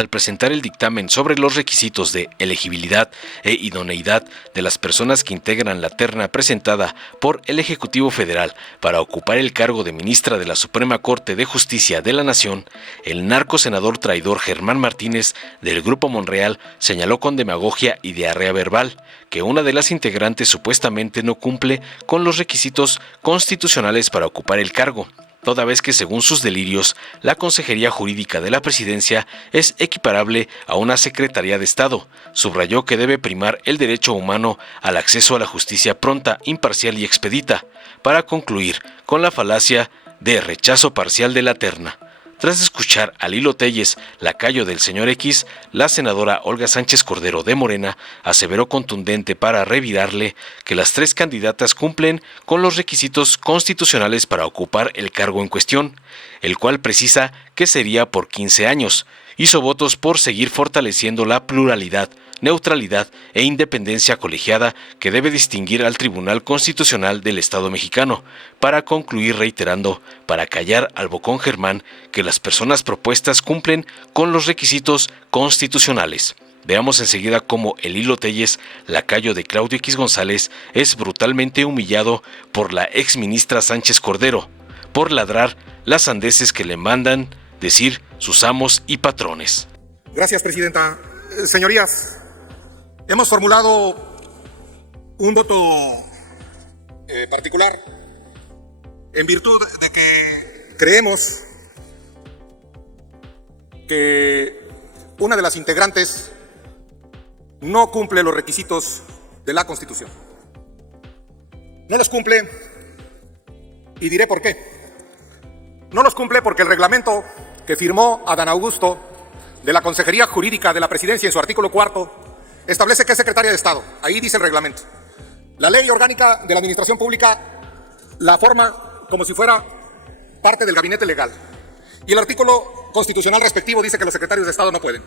al presentar el dictamen sobre los requisitos de elegibilidad e idoneidad de las personas que integran la terna presentada por el Ejecutivo Federal para ocupar el cargo de ministra de la Suprema Corte de Justicia de la Nación, el narcosenador traidor Germán Martínez del Grupo Monreal señaló con demagogia y diarrea verbal que una de las integrantes supuestamente no cumple con los requisitos constitucionales para ocupar el cargo, toda vez que según sus delirios, la Consejería Jurídica de la Presidencia es equiparable a una Secretaría de Estado. Subrayó que debe primar el derecho humano al acceso a la justicia pronta, imparcial y expedita, para concluir con la falacia de rechazo parcial de la terna. Tras escuchar a Lilo Telles, lacayo del señor X, la senadora Olga Sánchez Cordero de Morena aseveró contundente para revirarle que las tres candidatas cumplen con los requisitos constitucionales para ocupar el cargo en cuestión, el cual precisa que sería por 15 años. Hizo votos por seguir fortaleciendo la pluralidad, neutralidad e independencia colegiada que debe distinguir al Tribunal Constitucional del Estado mexicano, para concluir reiterando, para callar al bocón Germán, que las personas propuestas cumplen con los requisitos constitucionales. Veamos enseguida cómo el Lilo Telles, lacayo de Claudio X González, es brutalmente humillado por la exministra Sánchez Cordero, por ladrar las sandeces que le mandan decir sus amos y patrones. Gracias, presidenta. Señorías, hemos formulado un voto particular en virtud de que creemos que una de las integrantes no cumple los requisitos de la Constitución. No los cumple y diré por qué. No los cumple porque el reglamento que firmó Adán Augusto de la Consejería Jurídica de la Presidencia en su artículo 4 establece que es secretaria de Estado. Ahí dice el reglamento. La ley orgánica de la administración pública la forma como si fuera parte del gabinete legal. Y el artículo constitucional respectivo dice que los secretarios de Estado no pueden.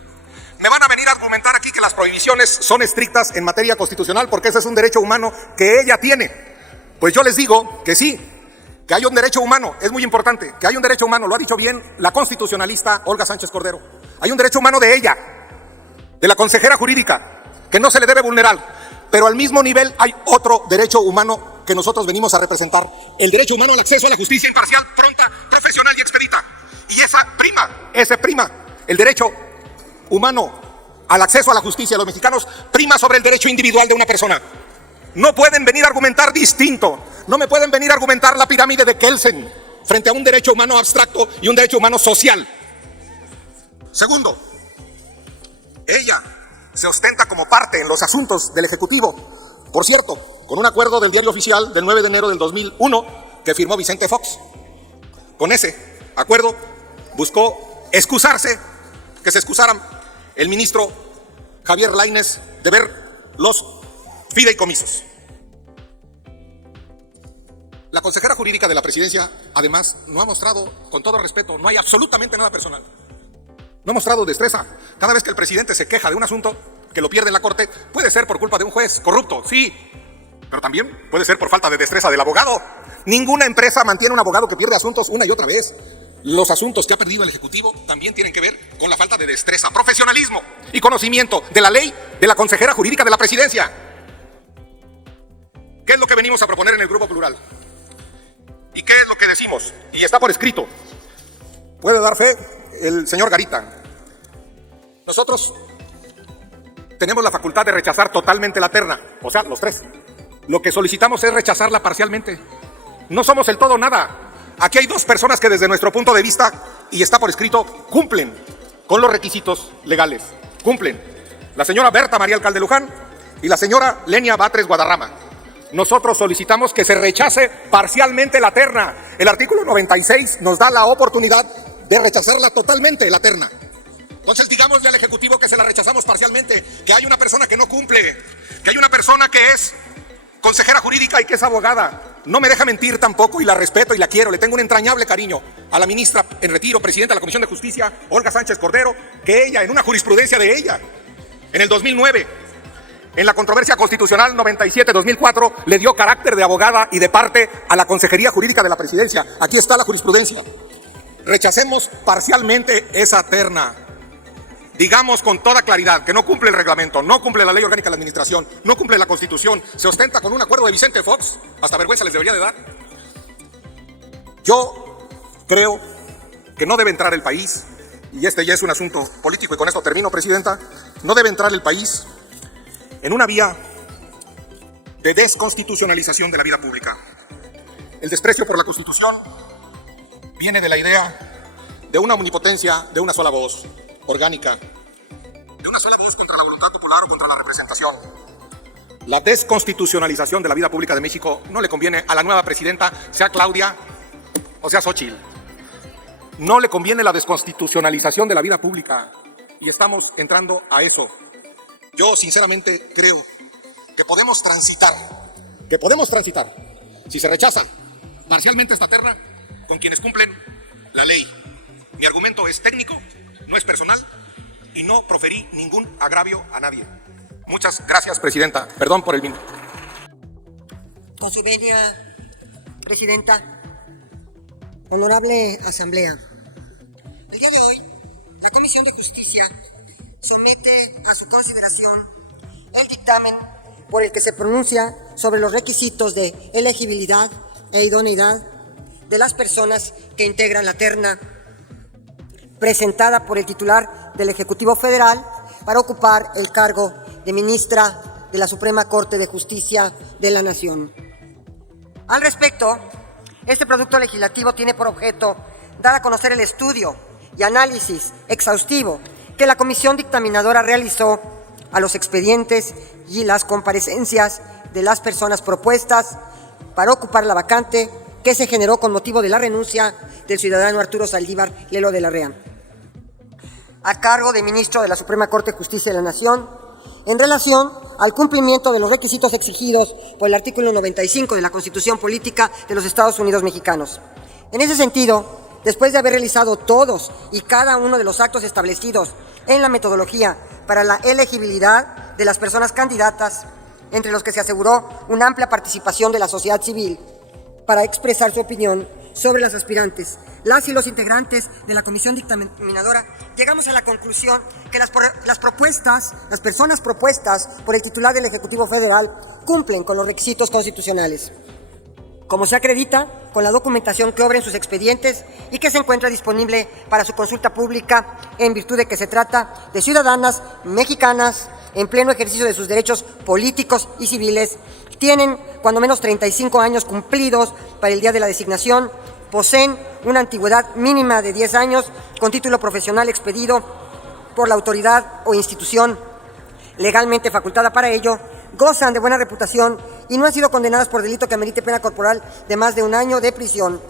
Me van a venir a argumentar aquí que las prohibiciones son estrictas en materia constitucional porque ese es un derecho humano que ella tiene. Pues yo les digo que sí, que hay un derecho humano, es muy importante, que hay un derecho humano, lo ha dicho bien la constitucionalista Olga Sánchez Cordero. Hay un derecho humano de ella, de la consejera jurídica, que no se le debe vulnerar, pero al mismo nivel hay otro derecho humano que nosotros venimos a representar, el derecho humano al acceso a la justicia imparcial, pronta, profesional y expedita. Y ese prima, el derecho humano al acceso a la justicia de los mexicanos prima sobre el derecho individual de una persona. No pueden venir a argumentar distinto, no me pueden venir a argumentar la pirámide de Kelsen frente a un derecho humano abstracto y un derecho humano social. Segundo, ella se ostenta como parte en los asuntos del Ejecutivo, por cierto, con un acuerdo del Diario Oficial del 9 de enero del 2001 que firmó Vicente Fox. Con ese acuerdo buscó excusarse, que se excusaran el ministro Javier Lainez de ver los fideicomisos. La consejera jurídica de la Presidencia, además, no ha mostrado, con todo respeto, no hay absolutamente nada personal. No ha mostrado destreza. Cada vez que el presidente se queja de un asunto que lo pierde en la corte, puede ser por culpa de un juez corrupto, sí, pero también puede ser por falta de destreza del abogado. Ninguna empresa mantiene un abogado que pierde asuntos una y otra vez. Los asuntos que ha perdido el Ejecutivo también tienen que ver con la falta de destreza, profesionalismo y conocimiento de la ley de la consejera jurídica de la Presidencia. ¿Qué es lo que venimos a proponer en el Grupo Plural? ¿Y qué es lo que decimos? Y está por escrito. Puede dar fe el señor Garita. Nosotros tenemos la facultad de rechazar totalmente la terna, o sea, los tres. Lo que solicitamos es rechazarla parcialmente. No somos el todo nada. Aquí hay dos personas que desde nuestro punto de vista, y está por escrito, cumplen con los requisitos legales. Cumplen. La señora Berta María Alcalde Luján y la señora Lenia Batres Guadarrama. Nosotros solicitamos que se rechace parcialmente la terna. El artículo 96 nos da la oportunidad de rechazarla totalmente, la terna. Entonces digámosle al Ejecutivo que se la rechazamos parcialmente, que hay una persona que no cumple, que hay una persona que es consejera jurídica y que es abogada. No me deja mentir tampoco y la respeto y la quiero. Le tengo un entrañable cariño a la ministra en retiro, presidenta de la Comisión de Justicia, Olga Sánchez Cordero, que ella, en una jurisprudencia de ella, en el 2009, en la controversia constitucional 97-2004, le dio carácter de abogada y de parte a la Consejería Jurídica de la Presidencia. Aquí está la jurisprudencia. Rechacemos parcialmente esa terna. digamos con toda claridad que no cumple el reglamento, no cumple la ley orgánica de la administración, no cumple la Constitución, se ostenta con un acuerdo de Vicente Fox, hasta vergüenza les debería de dar. Yo creo que no debe entrar el país, y este ya es un asunto político y con esto termino, Presidenta, no debe entrar el país en una vía de desconstitucionalización de la vida pública. El desprecio por la Constitución viene de la idea de una omnipotencia, de una sola voz orgánica, de una sola voz contra la voluntad popular o contra la representación. La desconstitucionalización de la vida pública de México no le conviene a la nueva presidenta, sea Claudia o sea Xóchitl. No le conviene la desconstitucionalización de la vida pública y estamos entrando a eso. Yo sinceramente creo que podemos transitar, si se rechaza parcialmente esta terna, con quienes cumplen la ley. Mi argumento es técnico, no es personal y no proferí ningún agravio a nadie. Muchas gracias, Presidenta. Perdón por el minuto. Con su venia, Presidenta, honorable Asamblea, el día de hoy, la Comisión de Justicia somete a su consideración el dictamen por el que se pronuncia sobre los requisitos de elegibilidad e idoneidad de las personas que integran la terna presentada por el titular del Ejecutivo Federal para ocupar el cargo de ministra de la Suprema Corte de Justicia de la Nación. Al respecto, este producto legislativo tiene por objeto dar a conocer el estudio y análisis exhaustivo que la Comisión Dictaminadora realizó a los expedientes y las comparecencias de las personas propuestas para ocupar la vacante que se generó con motivo de la renuncia del ciudadano Arturo Saldívar Lelo de la Rea a cargo de ministro de la Suprema Corte de Justicia de la Nación en relación al cumplimiento de los requisitos exigidos por el artículo 95 de la Constitución Política de los Estados Unidos Mexicanos. En ese sentido, después de haber realizado todos y cada uno de los actos establecidos en la metodología para la elegibilidad de las personas candidatas, entre los que se aseguró una amplia participación de la sociedad civil para expresar su opinión sobre las aspirantes, las y los integrantes de la Comisión Dictaminadora, llegamos a la conclusión que las personas propuestas por el titular del Ejecutivo Federal cumplen con los requisitos constitucionales, como se acredita con la documentación que obra en sus expedientes y que se encuentra disponible para su consulta pública en virtud de que se trata de ciudadanas mexicanas en pleno ejercicio de sus derechos políticos y civiles, tienen cuando menos 35 años cumplidos para el día de la designación, poseen una antigüedad mínima de 10 años con título profesional expedido por la autoridad o institución legalmente facultada para ello, gozan de buena reputación y no han sido condenadas por delito que amerite pena corporal de más de 1 año de prisión.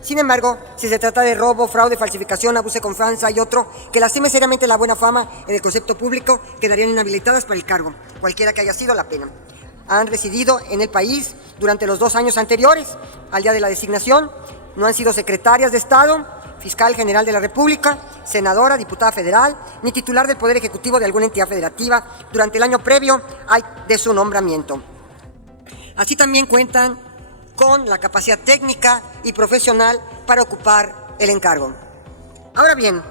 Sin embargo, si se trata de robo, fraude, falsificación, abuso de confianza y otro que lastime seriamente la buena fama en el concepto público, quedarían inhabilitadas para el cargo, cualquiera que haya sido la pena. Han residido en el país durante los 2 años anteriores al día de la designación, no han sido secretarias de Estado, fiscal general de la República, senadora, diputada federal, ni titular del Poder Ejecutivo de alguna entidad federativa durante el año previo de su nombramiento. Así también cuentan con la capacidad técnica y profesional para ocupar el encargo. Ahora bien,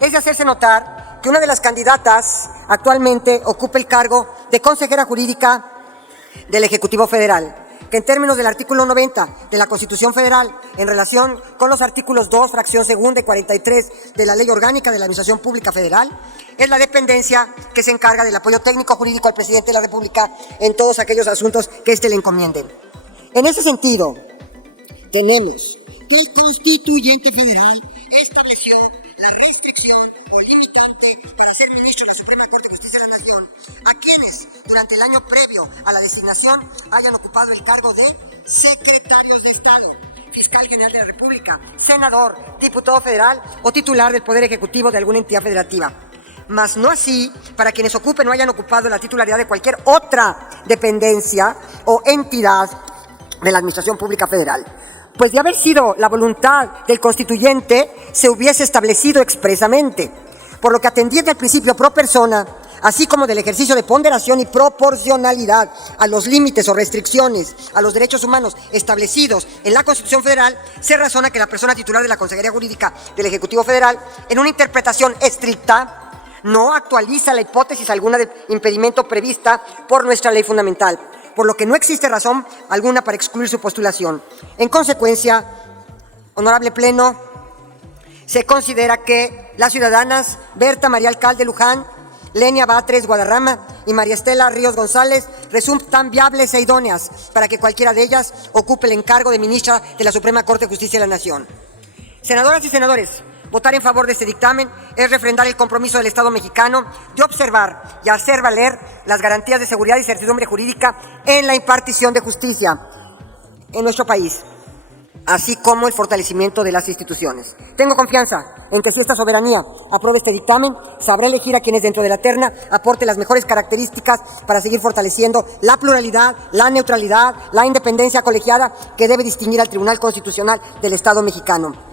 es de hacerse notar que una de las candidatas actualmente ocupa el cargo de consejera jurídica del Ejecutivo Federal, que en términos del artículo 90 de la Constitución Federal, en relación con los artículos 2, fracción segunda y 43 de la Ley Orgánica de la Administración Pública Federal, es la dependencia que se encarga del apoyo técnico jurídico al presidente de la República en todos aquellos asuntos que éste le encomiende. En ese sentido, tenemos que el Constituyente Federal estableció la restricción o limitante para ser ministro de la Suprema Corte de Justicia de la Nación a quienes durante el año previo a la designación hayan ocupado el cargo de secretarios de Estado, fiscal general de la República, senador, diputado federal o titular del Poder Ejecutivo de alguna entidad federativa. Mas no así para quienes ocupen o hayan ocupado la titularidad de cualquier otra dependencia o entidad de la Administración Pública Federal. Pues de haber sido la voluntad del constituyente, se hubiese establecido expresamente, por lo que atendiendo al principio pro persona, así como del ejercicio de ponderación y proporcionalidad a los límites o restricciones a los derechos humanos establecidos en la Constitución Federal, se razona que la persona titular de la Consejería Jurídica del Ejecutivo Federal, en una interpretación estricta, no actualiza la hipótesis alguna de impedimento prevista por nuestra ley fundamental, por lo que no existe razón alguna para excluir su postulación. En consecuencia, honorable Pleno, se considera que las ciudadanas Berta María Alcalde Luján, Lenia Batres Guadarrama y María Estela Ríos González resultan viables e idóneas para que cualquiera de ellas ocupe el encargo de ministra de la Suprema Corte de Justicia de la Nación. Senadoras y senadores, votar en favor de este dictamen es refrendar el compromiso del Estado mexicano de observar y hacer valer las garantías de seguridad y certidumbre jurídica en la impartición de justicia en nuestro país, así como el fortalecimiento de las instituciones. Tengo confianza en que si esta soberanía aprueba este dictamen, sabrá elegir a quienes dentro de la terna aporte las mejores características para seguir fortaleciendo la pluralidad, la neutralidad, la independencia colegiada que debe distinguir al Tribunal Constitucional del Estado mexicano.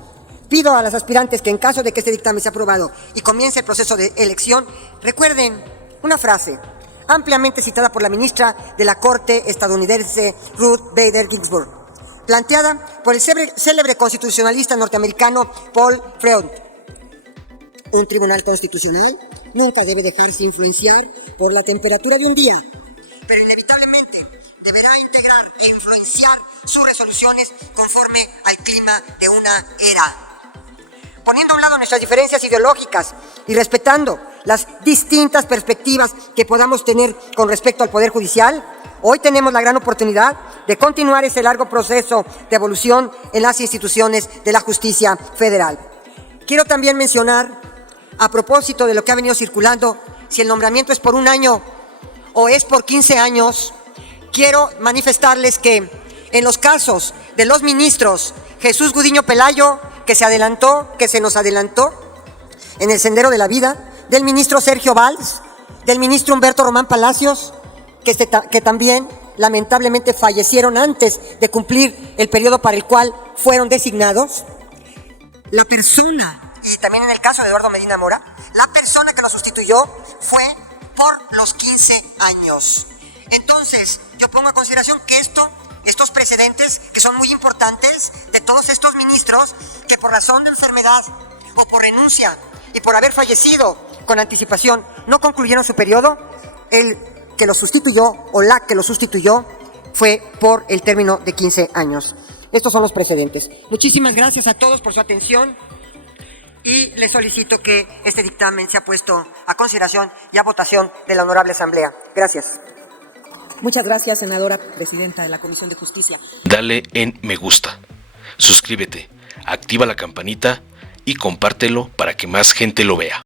Pido a las aspirantes que en caso de que este dictamen sea aprobado y comience el proceso de elección, recuerden una frase ampliamente citada por la ministra de la Corte estadounidense Ruth Bader Ginsburg, planteada por el célebre constitucionalista norteamericano Paul Freud. Un tribunal constitucional nunca debe dejarse influenciar por la temperatura de un día, pero inevitablemente deberá integrar e influenciar sus resoluciones conforme al clima de una era. Poniendo a un lado nuestras diferencias ideológicas y respetando las distintas perspectivas que podamos tener con respecto al Poder Judicial, hoy tenemos la gran oportunidad de continuar ese largo proceso de evolución en las instituciones de la justicia federal. Quiero también mencionar, a propósito de lo que ha venido circulando, si el nombramiento es por 1 año o es por 15 años, quiero manifestarles que en los casos de los ministros Jesús Gudiño Pelayo, que se nos adelantó en el sendero de la vida, del ministro Sergio Valls, del ministro Humberto Román Palacios, que también lamentablemente fallecieron antes de cumplir el periodo para el cual fueron designados. La persona, y también en el caso de Eduardo Medina Mora, la persona que lo sustituyó fue por los 15 años. Entonces, yo pongo a consideración que estos precedentes, que son muy importantes, de todos estos ministros que por razón de enfermedad o por renuncia y por haber fallecido con anticipación no concluyeron su periodo, el que lo sustituyó o la que lo sustituyó fue por el término de 15 años. Estos son los precedentes. Muchísimas gracias a todos por su atención y les solicito que este dictamen sea puesto a consideración y a votación de la Honorable Asamblea. Gracias. Muchas gracias, senadora presidenta de la Comisión de Justicia. Dale en me gusta, suscríbete, activa la campanita y compártelo para que más gente lo vea.